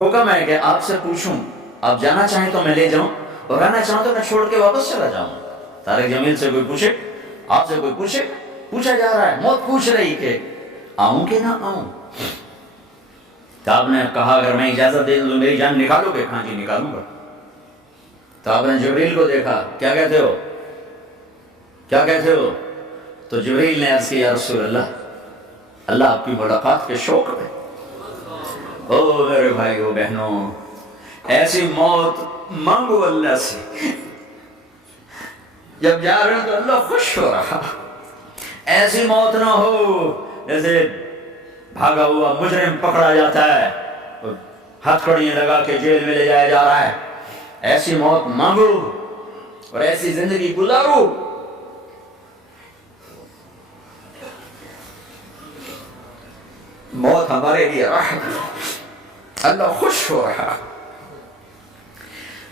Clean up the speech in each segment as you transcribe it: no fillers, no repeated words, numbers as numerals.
حکم ہے کہ آپ سے پوچھوں، آپ جانا چاہیں تو میں لے جاؤں اور رہنا چاہوں تو میں چھوڑ کے واپس چلا جاؤں۔ طارق جمیل سے کوئی پوچھے، آپ سے کوئی پوچھے، پوچھا جا رہا ہے، موت پوچھ رہی کہ آؤں کہ نہ آؤں۔ تو آپ نے کہا اگر میں اجازت دے دوں تو میری جان نکالو گے؟ ہاں جی نکالوں گا۔ تو آپ نے جبریل کو دیکھا، کیا کہتے ہو، کیا کہتے ہو؟ تو جبریل نے عرض کیا یا رسول اللہ، اللہ آپ کی ملاقات کے شوق میں۔ او میرے بھائیو بہنوں، ایسی موت مانگو اللہ سے، جب جا رہے ہو تو اللہ خوش ہو رہا۔ ایسی موت نہ ہو جیسے بھاگا ہوا مجرم پکڑا جاتا ہے، ہتھ کڑیاں لگا کے جیل میں لے جایا جا رہا ہے۔ ایسی موت مانگو اور ایسی زندگی گزارو۔ موت ہمارے لیے رحمت، اللہ خوش ہو رہا۔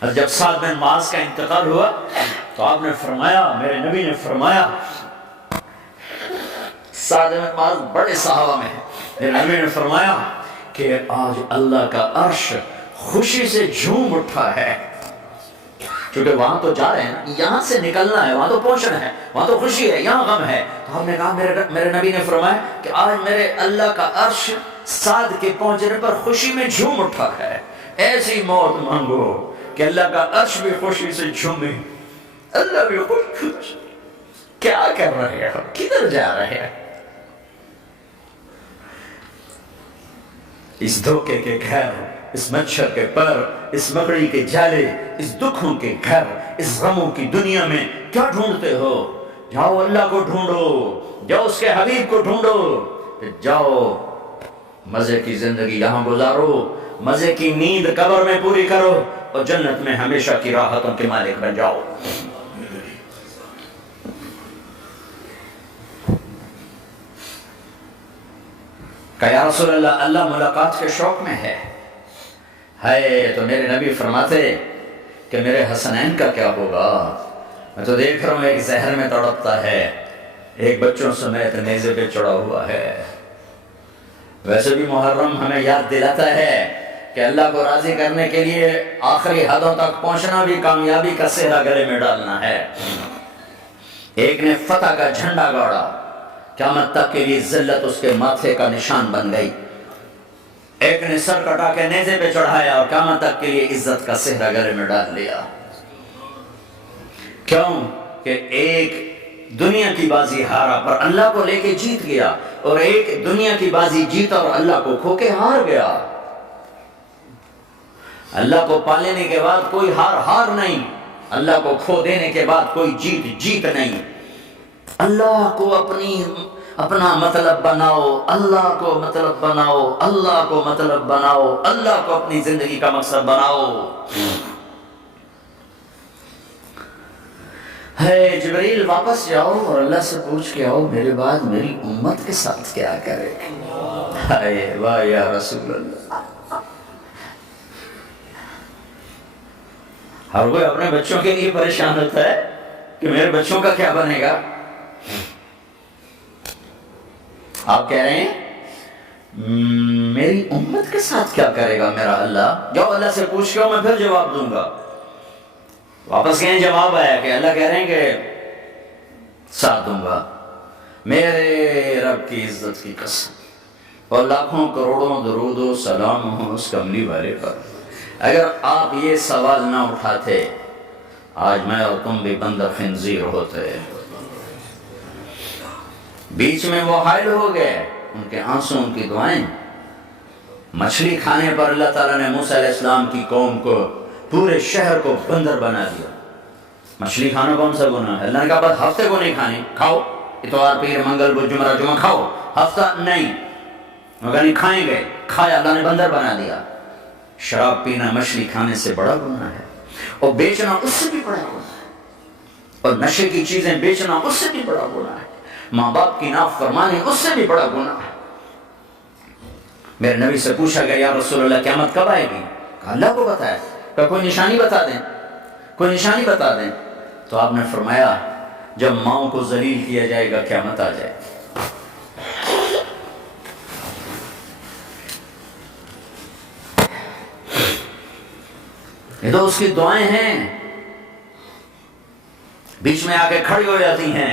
اور جب سعد بن معاذ کا انتقال ہوا تو آپ نے فرمایا، میرے نبی نے فرمایا، سعد بن معاذ بڑے صحابہ میں ہے، میرے نبی نے فرمایا کہ آج اللہ کا عرش خوشی سے جھوم اٹھا ہے، کیونکہ وہاں تو جا رہے ہیں نا، یہاں سے نکلنا ہے، وہاں تو پہنچنا ہے، وہاں تو خوشی ہے، یہاں غم ہے۔ تو ہم نے کہا، میرے نبی نے فرمایا کہ آج میرے اللہ کا عرش سعد کے پہنچنے پر خوشی میں جھوم اٹھا ہے۔ ایسی موت مانگو کہ اللہ کا عرش بھی خوشی سے جھومے، اللہ بھی خوش۔ کیا کر رہے ہو، کدھر جا رہے ہیں؟ اس دھوکے کے گھر، اس مچھر کے پر، اس مکڑی کے جالے، اس دکھوں کے گھر، اس غموں کی دنیا میں کیا ڈھونڈتے ہو؟ جاؤ اللہ کو ڈھونڈو، جاؤ اس کے حبیب کو ڈھونڈو، پھر جاؤ مزے کی زندگی یہاں گزارو، مزے کی نیند قبر میں پوری کرو اور جنت میں ہمیشہ کی راحتوں کے مالک بن جاؤ۔ کہ یا رسول اللہ، اللہ ملاقات کے شوق میں ہے۔ تو میرے نبی فرماتے کہ میرے حسنین کا کیا ہوگا؟ میں تو دیکھ رہا ہوں ایک زہر میں تڑپتا ہے، ایک بچوں سمیت نیزے پہ چڑھا ہوا ہے۔ ویسے بھی محرم ہمیں یاد دلاتا ہے کہ اللہ کو راضی کرنے کے لیے آخری حدوں تک پہنچنا بھی کامیابی کا سہرا گلے میں ڈالنا ہے۔ ایک نے فتح کا جھنڈا گاڑا، قیامت تک کے لیے ذلت اس کے ماتھے کا نشان بن گئی۔ ایک نے سر کٹا کے نیزے پہ چڑھایا اور قیامت تک کے لیے عزت کا سہرا گلے میں ڈال لیا۔ کیوں کہ ایک دنیا کی بازی ہارا پر اللہ کو لے کے جیت گیا، اور ایک دنیا کی بازی جیتا اور اللہ کو کھو کے ہار گیا۔ اللہ کو پا لینے کے بعد کوئی ہار نہیں، اللہ کو کھو دینے کے بعد کوئی جیت نہیں۔ اللہ کو اپنا مطلب بناؤ، اللہ کو مطلب بناؤ، اللہ کو مطلب بناؤ، اللہ کو اپنی زندگی کا مقصد بناؤ۔ جبریل واپس جاؤ اور اللہ سے پوچھ کے آؤ میرے بعد میری امت کے ساتھ کیا کرے۔ واہ یا رسول اللہ۔ ہر کوئی اپنے بچوں کے لیے پریشان ہوتا ہے کہ میرے بچوں کا کیا بنے گا۔ آپ کہہ رہے ہیں میری امت کے ساتھ کیا کرے گا میرا اللہ؟ جاؤ اللہ سے پوچھ کے میں پھر جواب دوں گا۔ واپس کہیں جواب آیا کہ اللہ کہہ رہے ہیں کہ ساتھ دوں گا، میرے رب کی عزت کی قسم، اور لاکھوں کروڑوں درود و سلام ہوں اس کملی والے پر۔ اگر آپ یہ سوال نہ اٹھاتے آج میں اور تم بھی بندر خنزیر ہوتے۔ بیچ میں وہ حائل ہو گئے، ان کے آنسوں، ان کی دعائیں۔ مچھلی کھانے پر اللہ تعالیٰ نے موسیٰ علیہ السلام کی قوم کو، پورے شہر کو بندر بنا دیا۔ مچھلی کھانا کون سا گناہ ہے؟ اللہ نے کہا بس ہفتے کو نہیں کھانی، کھاؤ، اتوار پیر منگل بدھ جمعہ جمعہ کھاؤ، ہفتہ نہیں۔ مگر نہیں کھائیں گے، کھایا، اللہ نے بندر بنا دیا۔ شراب پینا مچھلی کھانے سے بڑا گناہ ہے، اور بیچنا اس سے بھی بڑا گناہ ہے، اور نشے کی چیزیں بیچنا اس سے بھی بڑا گناہ ہے، ماں باپ کی نافرمانی اس سے بھی بڑا گناہ ہے۔ میرے نبی سے پوچھا گیا یا رسول اللہ قیامت کب آئے گی؟ کہا اللہ کو بتایا، کہ کوئی نشانی بتا دیں، کوئی نشانی بتا دیں۔ تو آپ نے فرمایا جب ماؤں کو ذلیل کیا جائے گا قیامت آ جائے گی۔ یہ تو اس کی دعائیں ہیں، بیچ میں آ کے کھڑی ہو جاتی ہیں۔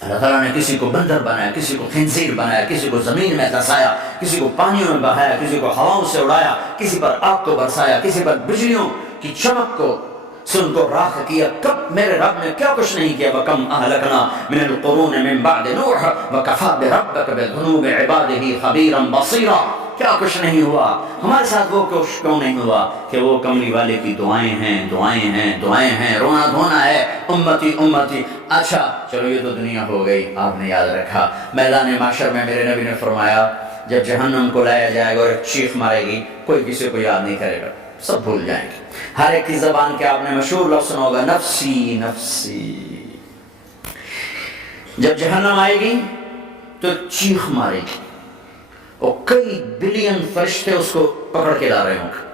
اللہ تعالیٰ نے کسی کو بندر بنایا، کسی کو خنزیر بنایا، کسی کو زمین میں دھسایا، کسی کو پانیوں میں بہایا، کسی کو ہواؤں سے اڑایا، کسی پر آگ کو برسایا، کسی پر بجلیوں کی چمک کو سے ان کو راکھ کیا۔ کب میرے رب نے کیا کچھ نہیں کیا۔ وَكَمْ أَهْلَكْنَا مِنَ الْقُرُونِ مِنْ بَعْدِ نُوحٍ وَكَفَىٰ بِرَبِّكَ بِذُنُوبِ عِبَادِهِ خَبِيرًا بَصِيرًا۔ کیا کچھ نہیں ہوا ہمارے ساتھ، وہ کچھ کیوں نہیں ہوا کہ وہ کملی والے کی دعائیں ہیں، دعائیں ہیں، دعائیں ہیں، رونا دھونا ہے، امتی امتی۔ اچھا چلو یہ تو دنیا ہو گئی، آپ نے یاد رکھا میدان محشر میں میرے نبی نے فرمایا جب جہنم کو لایا جائے گا اور ایک چیخ مارے گی، کوئی کسی کو یاد نہیں کرے گا، سب بھول جائیں گے۔ ہر ایک کی زبان کے آپ نے مشہور لفظ سنا ہوگا، نفسی نفسی۔ جب جہنم آئے گی تو چیخ مارے گی اور کئی بلین فرشتے اس کو پکڑ کے لا رہے ہوں گے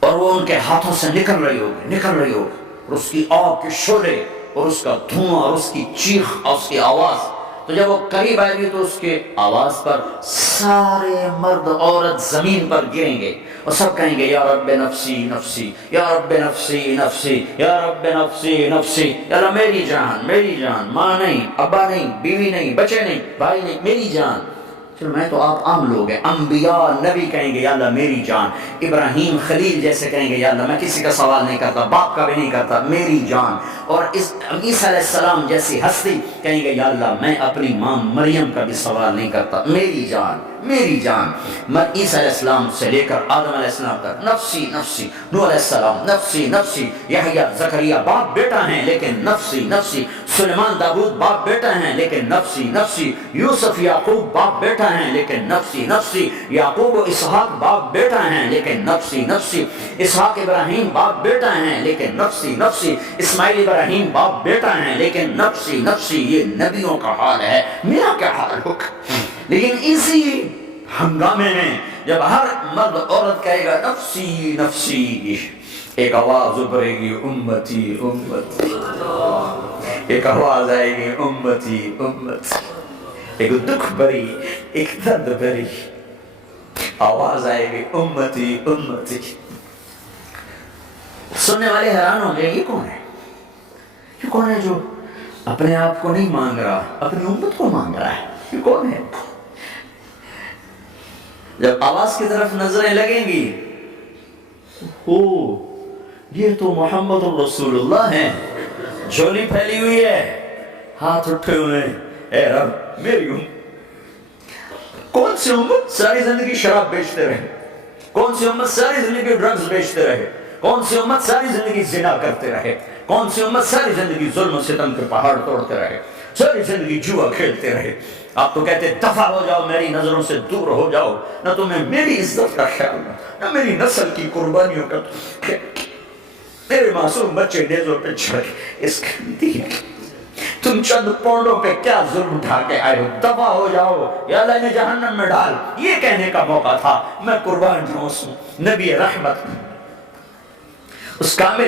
اور وہ ان کے ہاتھوں سے نکل رہی ہوگی اور اس کی آگ کے شعلے اور اس کا دھواں اور اس کی چیخ اور اس کی آواز۔ تو جب وہ قریب آئے گی تو اس کے آواز پر سارے مرد عورت زمین پر گریں گے اور سب کہیں گے یا رب نفسی نفسی، یا رب نفسی نفسی، یا رب نفسی نفسی۔ یا اللہ میری جان، میری جان، ماں نہیں، ابا نہیں، بیوی نہیں، بچے نہیں، بھائی نہیں، میری جان۔ چلو میں تو آپ عام لوگ ہیں، انبیاء نبی کہیں گے یا اللہ میری جان، ابراہیم خلیل جیسے کہیں گے یا اللہ میں کسی کا سوال نہیں کرتا، باپ کا بھی نہیں کرتا، میری جان۔ اور اس عیسیٰ علیہ السلام جیسی ہستی کہیں گے یا اللہ میں اپنی ماں مریم کا بھی سوال نہیں کرتا، میری جان، میری جان۔ عیسیٰ علیہ السلام سے لے کر آدم علیہ السلام تک نفسی نفسی، نوح علیہ السلام نفسی نفسی، یحییٰ زکریا باپ بیٹا ہیں لیکن نفسی نفسی، سلیمان داؤد باپ بیٹا ہیں لیکن نفسی نفسی، یوسف یعقوب باپ بیٹا ہیں لیکن نفسی نفسی، یعقوب و اسحاق باپ بیٹا ہیں لیکن نفسی نفسی، اسحاق ابراہیم باپ بیٹا ہیں لیکن نفسی نفسی، اسماعیل ابراہیم باپ بیٹا ہیں لیکن نفسی نفسی۔ یہ نبیوں کا حال ہے، میرا کیا حال ہوگا؟ لیکن اسی ہنگامے میں جب ہر مرد عورت کہے گا نفسی نفسی، ایک آواز ابھرے گی امتی امتی، ایک آواز آئے گی امتی امتی، ایک دکھ بھری، ایک درد بھری آواز آئے گی امتی امتی۔ سننے والے حیران ہوں گے یہ کون ہے، یہ کون ہے جو اپنے آپ کو نہیں مانگ رہا، اپنی امت کو مانگ رہا ہے، یہ کون ہے؟ جب آواز کی طرف نظریں لگیں گی، او یہ تو محمد الرسول اللہ ہیں، جھولی پھیلی ہوئی ہے، ہاتھ اٹھے ہوئے ہیں، اے رب میری امت۔ کون سی امت ساری زندگی شراب بیچتے رہے، کون سی امت ساری زندگی ڈرگز بیچتے رہے، کون سی امت ساری زندگی زنا کرتے رہے، کون سی امت ساری زندگی ظلم و ستم کے پہاڑ توڑتے رہے، ساری زندگی جوا کھیلتے رہے۔ آپ تو کہتے دفع ہو جاؤ، میری نظروں سے دور ہو جاؤ، نہ تمہیں میری عزت کا خیال نہ میری نسل کی قربانیوں کا خیال، میرے معصوم بچے نیزوں پہ چڑھ اس کھندی، تم چند پونڈوں پہ کیا ظلم اٹھا کے آئے ہو، دفع ہو جاؤ یا اللہ نے جہنم میں ڈال۔ یہ کہنے کا موقع تھا، میں قربان جاؤں، نبی رحمت اس کامل